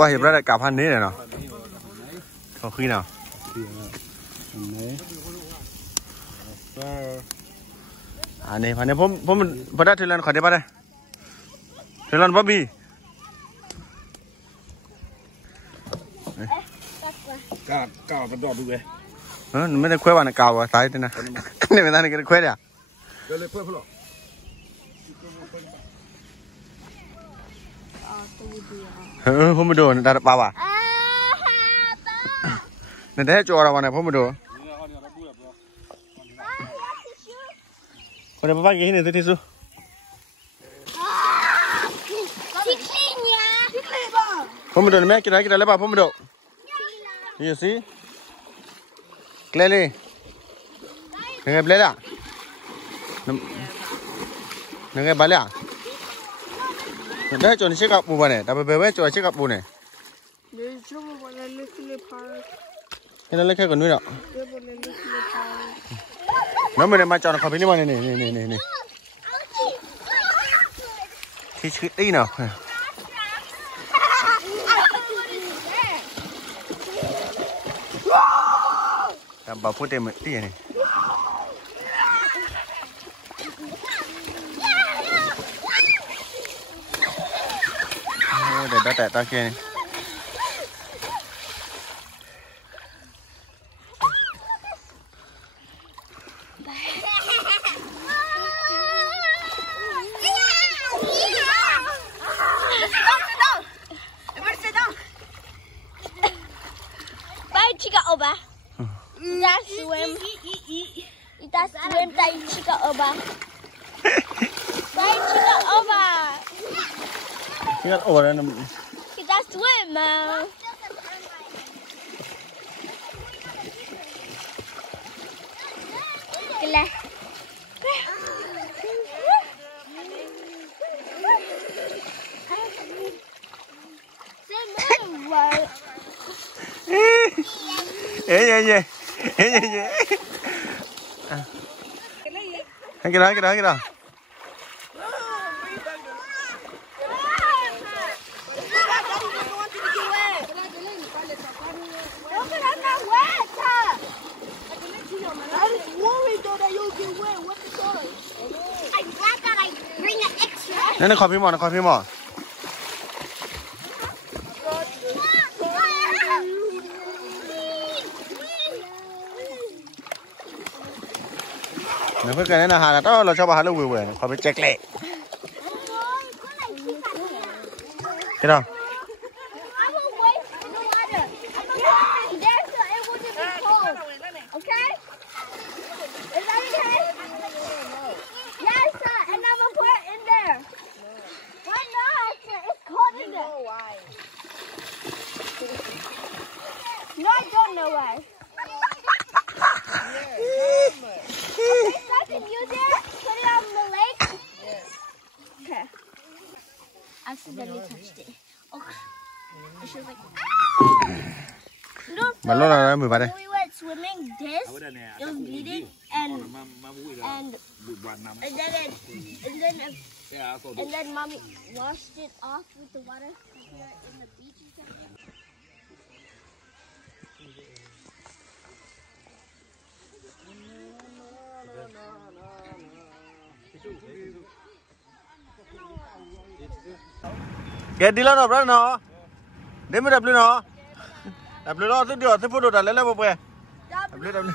qua hiệp ra lại cặp hành đấy này nào có khi nào này phần nàyผมได้ทีละขอได้ป่ะเนี่ยทีละบ๊อบบี้กาวมันดอกดูเลยไม่ได้คุยว่าเนี่ยกาวตายที่นะนี่ไม่ได้เนี่ยคุยเดี๋ยวเลยเพื่อนพวกเราผมไม่ดูนี่ได้ป่าวนี่ได้จัวเราวันนี้ผมไม่ดูคนเดียวป้ากินนี่ที่สุดผมไม่ดูนี่แม่กินอะไรแล้วป่ะผมไม่ดูยี่สิเกลือเลยยังไงเปล่ายังไงบ้าเลยได้จนเช็คกับปูเนี่ยแต่ไปเว้ยจนเช็คกับปูเนี่ยนี่เราเล่นแค่คนนู้นเหรอน้องไม่ได้มาจอนขอพี่นี่มานี่ที่ชื่อตีเนาะแต่บ่าวพูดเต็มตีนี่เดี๋ยวแต่ตาเกนี่Chica oba. Ita swim. Ita swim tay chica oba. Tay chica oba. Chica oba na. Kita swim. Kila. Ê cái đó nó khỏi phim mỏ nếu cái này là hàng đó là cho bà nó vừa khỏi bị chẹt lẹ cái đâu No, I don't know why. I can use it, put it on the lake. Yes. Okay. I accidentally touched it. Okay. And she was like, ah! No, so when we went swimming, it was bleeding, and then mommy washed it off with the water here in the beach and stuff. Cái đi lên rồi đó nó, đến mới đập lên nó nó thứ điều thứ phụ đồ đặt lên một bè, đập lên.